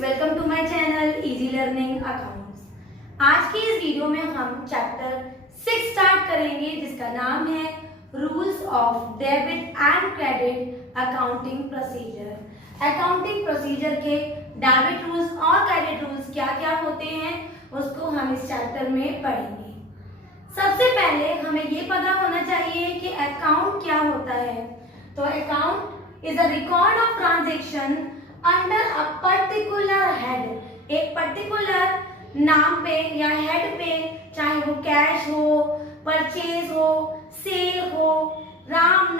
Welcome to my channel easy learning accounts. आज की इस वीडियो में हम चैप्टर 6 स्टार्ट करेंगे जिसका नाम है rules of debit and credit accounting procedure. Accounting procedure के डेबिट रूल्स और क्रेडिट रूल्स क्या क्या होते हैं उसको हम इस चैप्टर में पढ़ेंगे। सबसे पहले हमें ये पता होना चाहिए कि अकाउंट क्या होता है। तो account is a record of transaction under a particular head. एक पर्टिकुलर नाम पे या हेड पे, चाहे वो कैश हो, परचेज हो, सेल हो, राम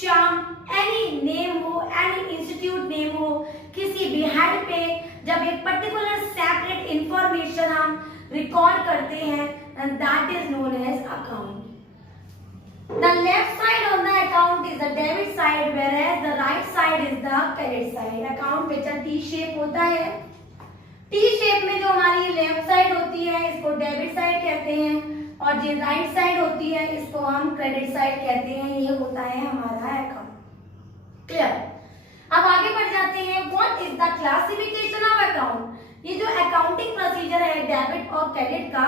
श्याम, एनी नेम हो, एनी इंस्टीट्यूट नेम हो, किसी भी हेड पे जब एक पर्टिकुलर सेपरेट इंफॉर्मेशन हम रिकॉर्ड करते हैं and that is known as account. The left side of the account is the debit side whereas the right side is the credit side. Account बेचा T shape होता है। T shape में जो हमारी left side होती है इसको debit side कहते हैं और जो राइट साइड होती है इसको हम क्रेडिट साइड कहते हैं। ये होता है हमारा अकाउंट। क्लियर? अब आगे बढ़ जाते हैं। What is the classification of account? ये जो अकाउंटिंग प्रोसीजर है डेबिट और क्रेडिट का,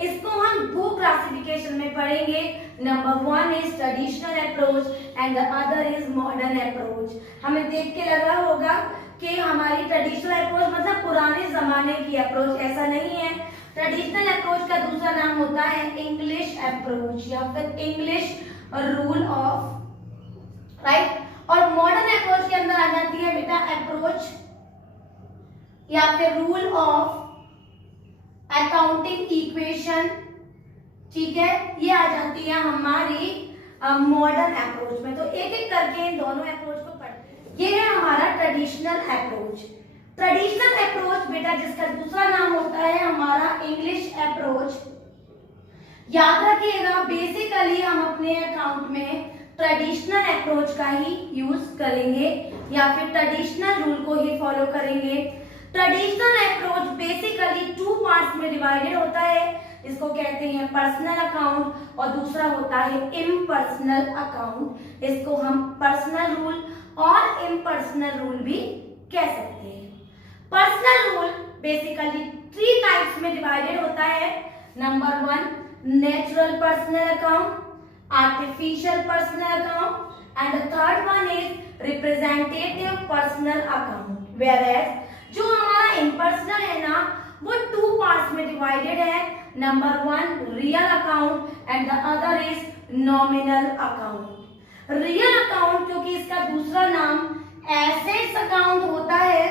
इसको हम दो क्लासिफिकेशन में पढ़ेंगे। Number 1 is traditional approach and the other is modern approach. हमें देख के लग रहा होगा कि हमारी ट्रेडिशनल अप्रोच मतलब पुराने जमाने की अप्रोच, ऐसा नहीं है। ट्रेडिशनल अप्रोच का दूसरा नाम होता है इंग्लिश अप्रोच या फिर इंग्लिश रूल ऑफ राइट। और मॉडर्न अप्रोच के अंदर आ जाती है बेटा अप्रोच या फिर रूल ऑफ अकाउंटिंग इक्वेशन। ठीक है, ये आ जाती है हमारी मॉडर्न अप्रोच में। तो एक एक करके इन दोनों अप्रोच को पढ़ते हैं। ये है हमारा ट्रेडिशनल अप्रोच। ट्रेडिशनल अप्रोच बेटा जिसका दूसरा नाम होता है हमारा इंग्लिश अप्रोच। याद रखिएगा बेसिकली हम अपने अकाउंट में ट्रेडिशनल अप्रोच का ही यूज करेंगे या फिर ट्रेडिशनल रूल को ही फॉलो करेंगे। ट्रेडिशनल अप्रोच बेसिकली 2 पार्ट्स में डिवाइडेड होता है। इसको कहते हैं पर्सनल अकाउंट और दूसरा होता है इम्पर्सनल अकाउंट। इसको हम पर्सनल रूल और इम्पर्सनल रूल भी कह सकते हैं। पर्सनल रूल बेसिकली 3 टाइप्स में डिवाइडेड होता है। Number 1 natural personal account, artificial personal account and the third one is representative personal account. Whereas जो हमारा इम्पर्सनल है ना वो 2 पार्ट्स में डिवाइडेड है। Number 1 real account and the other is nominal account. Real account जो कि इसका दूसरा नाम एसेट्स अकाउंट होता है,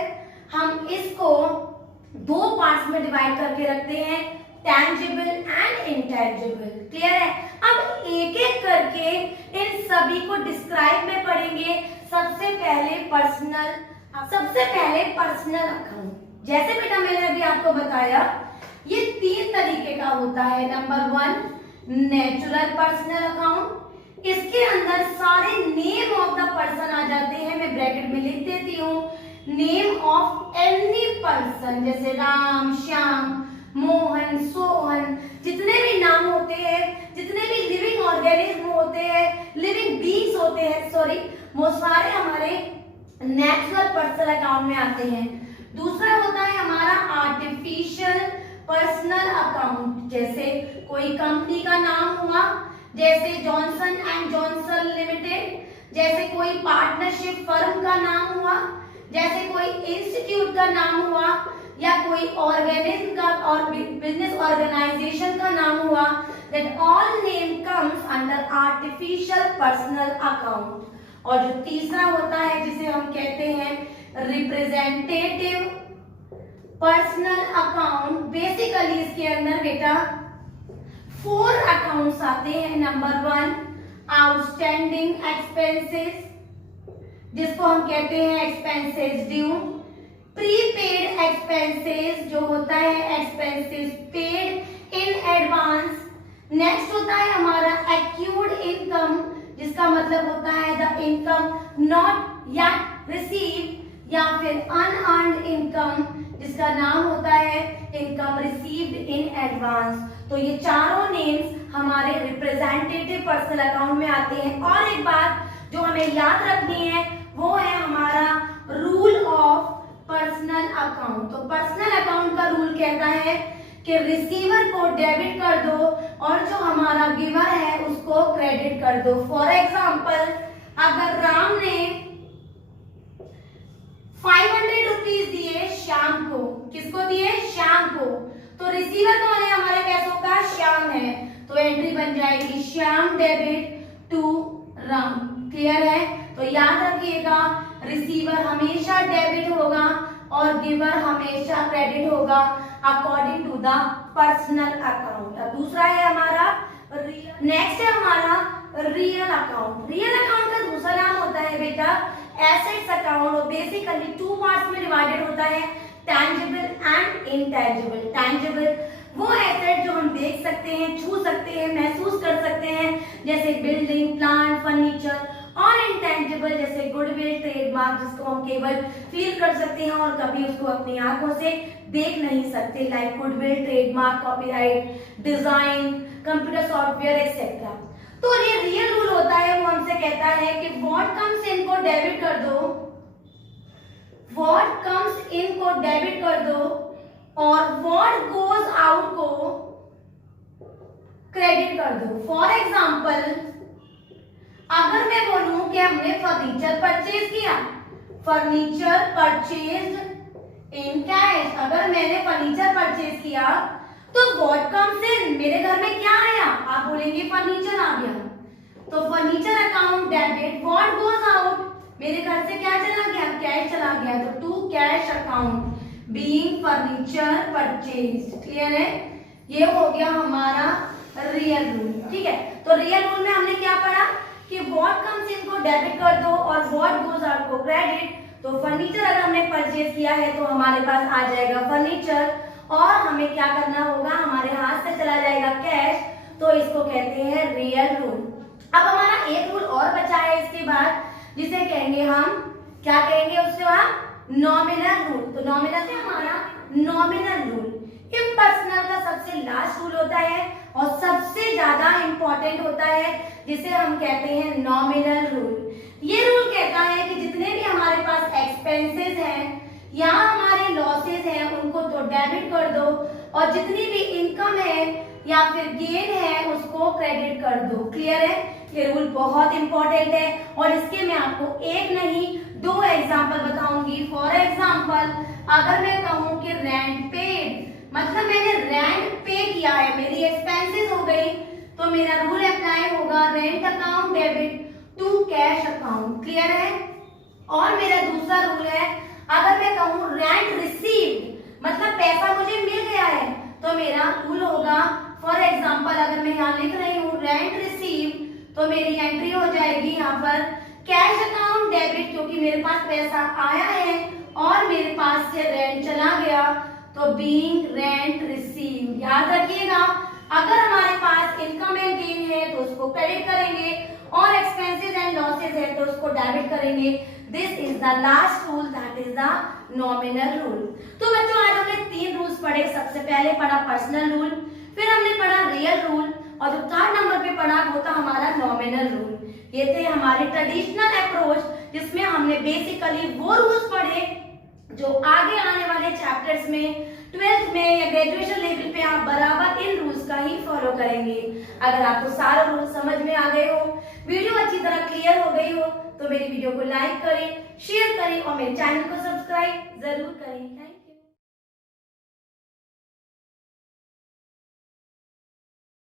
हम इसको 2 पार्ट्स में डिवाइड करके रखते हैं, टैंजिबल एंड इंटैंजिबल। क्लियर है? अब एक एक करके इन सभी को डिस्क्राइब में पढ़ेंगे। सबसे पहले पर्सनल अकाउंट। जैसे बेटा मैंने अभी आपको बताया ये 3 तरीके का होता है। Number 1 natural personal account. इसके अंदर सारे नेम ऑफ द पर्सन आ जाते हैं। मैं ब्रैकेट में लिख देती हूँ नेम ऑफ एनी पर्सन, जैसे राम, श्याम, मोहन, सोहन, जितने भी नाम होते हैं, जितने भी लिविंग ऑर्गेनिज्म होते हैं, लिविंग बीइंग्स होते हैं, सॉरी, वो सारे हमारे नेचुरल पर्सनल अकाउंट में आते हैं। दूसरा होता है हमारा आर्टिफिशियल पर्सनल अकाउंट। जैसे कोई कंपनी का नाम हुआ, जैसे जॉनसन एंड जॉनसन लिमिटेड, जैसे कोई पार्टनरशिप फर्म का नाम हुआ, जैसे कोई इंस्टीट्यूट का नाम हुआ या कोई ऑर्गेनिज्म का और बिजनेस ऑर्गेनाइजेशन का नाम हुआ। That all name comes under artificial personal account. और जो तीसरा होता है जिसे हम कहते हैं रिप्रेजेंटेटिव पर्सनल अकाउंट। बेसिकली इसके अंदर बेटा 4 अकाउंट्स आते हैं। नंबर 1 आउटस्टैंडिंग एक्सपेंसेस, जिसको हम कहते हैं एक्सपेंसेस ड्यू। प्रीपेड एक्सपेंसेस जो होता है expenses paid in advance. Next होता है हमारा एक्यूर्ड इनकम, जिसका मतलब होता है the income not yet received, या फिर अनअर्न्ड इनकम जिसका नाम होता है इनकम रिसीव्ड इन एडवांस। तो ये चारों नेम्स हमारे रिप्रेजेंटेटिव पर्सनल अकाउंट में आते हैं। और एक बात जो हमें याद रखनी है वो है हमारा rule of personal personal account का रूल कहता है कि रिसीवर को डेबिट कर दो और जो हमारा गिवर है उसको क्रेडिट कर दो। फॉर एग्जाम्पल, अगर राम ने 500 रुपीज दिए श्याम को, किसको दिए? श्याम को। तो रिसीवर कौन है? हमारे पैसों का श्याम है, तो एंट्री बन जाएगी Shyam debit to Ram. Clear है? तो याद रखिएगा, रिसीवर हमेशा डेबिट होगा और गिवर हमेशा क्रेडिट होगा according to the personal account. अब दूसरा है हमारा नेक्स्ट है हमारा रियल अकाउंट। रियल अकाउंट का दूसरा नाम होता है बेटा एसेट्स अकाउंट, और बेसिकली 2 पार्ट्स में डिवाइडेड होता है, टैंजिबल एंड इनटैंजिबल। टैंजिबल वो एसेट जो हम देख सकते हैं, छू सकते हैं, महसूस कर सकते हैं, जैसे बिल्डिंग, प्लांट, फर्नीचर, और इंटेंजिबल जैसे गुडविल, ट्रेडमार्क, जिसको हम केवल फील कर सकते हैं और कभी उसको अपनी आंखों से देख नहीं सकते, like goodwill, trademark, copyright, design, computer software etcetera. तो ये रियल रूल होता है, वो हमसे कहता है कि व्हाट कम्स इन को डेबिट कर दो, व्हाट कम्स इन को डेबिट कर दो और व्हाट गोज आउट को क्रेडिट कर दो। फॉर एग्जाम्पल, अगर मैं बोलूं कि हमने फर्नीचर परचेज किया, फर्नीचर परचेज इन कैश, अगर मैंने फर्नीचर परचेज किया तो व्हाट कम्स इन, मेरे घर में क्या आया? आप बोलेंगे फर्नीचर आ गया, तो furniture account debit. What goes out, मेरे घर से क्या चला गया? कैश चला गया, तो to cash account being furniture purchase. Clear है? ये हो गया हमारा रियल रूल। ठीक है, तो रियल रूल में हमने क्या पढ़ा कि व्हाट कम्स इन को डेबिट कर दो और व्हाट गोज आउट को क्रेडिट। तो फर्नीचर अगर हमने परचेज किया है तो हमारे पास आ जाएगा फर्नीचर, और हमें क्या करना होगा? हमारे हाथ से चला जाएगा कैश, तो इसको कहते हैं रियल रूल। अब हमारा एक रूल और बचा है इसके बाद, जिसे कहेंगे हम, क्या कहेंगे उससे हम? Nominal rule. तो नॉमिनल है हमारा नॉमिनल रूल। इम्पर्सनल का सबसे लास्ट रूल होता है और सबसे ज्यादा इंपॉर्टेंट होता है, जिसे हम कहते हैं नॉमिनल रूल। ये रूल कहता है कि जितने भी हमारे पास एक्सपेंसेस हैं या हमारे लॉसेस हैं उनको तो डेबिट कर दो, और जितनी भी इनकम है या फिर गेन है उसको क्रेडिट कर दो। क्लियर है? ये रूल बहुत इंपॉर्टेंट है और इसके मैं आपको एक नहीं 2 एग्जाम्पल बताऊंगी। फॉर एग्जाम्पल, अगर मैं कहूं कि रेंट पेड, मतलब मैंने रेंट पे किया है, मेरी एक्सपेंसेस हो गई, तो मेरा रूल अप्लाई होगा rent account debit to cash account. Clear है? और मेरा दूसरा रूल है, अगर मैं कहूं रेंट रिसीव्ड, मतलब पैसा मुझे मिल गया है, तो मेरा रूल होगा, फॉर एग्जांपल अगर मैं यहाँ लिख रही हूँ रेंट रिसीव्ड, तो मेरी एंट्री हो जाएगी यहाँ पर कैश अकाउंट डेबिट, क्योंकि मेरे पास पैसा आया है और मेरे पास से रेंट चला गया, तो बीइंग रेंट रिसीव्ड। याद रखिएगा, अगर हमारे पास इनकम एंड गेन है तो उसको क्रेडिट करेंगे और एक्सपेंसेस एंड लॉसेस है तो उसको डेबिट करेंगे। This is the last rule, that is the nominal rule. तो बच्चों, आज हमने 3 रूल्स पढ़े। सबसे पहले पढ़ा पर्सनल रूल, फिर हमने पढ़ा रियल रूल, और जो 3rd नंबर पे पढ़ा वो था हमारा नॉमिनल रूल। ये थे हमारे ट्रेडिशनल अप्रोच, जिसमें हमने बेसिकली वो रूल्स पढ़े जो आगे आने वाले चैप्टर्स में 12th में या ग्रेजुएशन लेवल पे आप बराबर इन रूल्स का ही फॉलो करेंगे। अगर आपको सारे रूल्स समझ में आ गए हो, वीडियो अच्छी तरह क्लियर हो गई हो, तो मेरी वीडियो को लाइक करें, शेयर करें और मेरे चैनल को सब्सक्राइब जरूर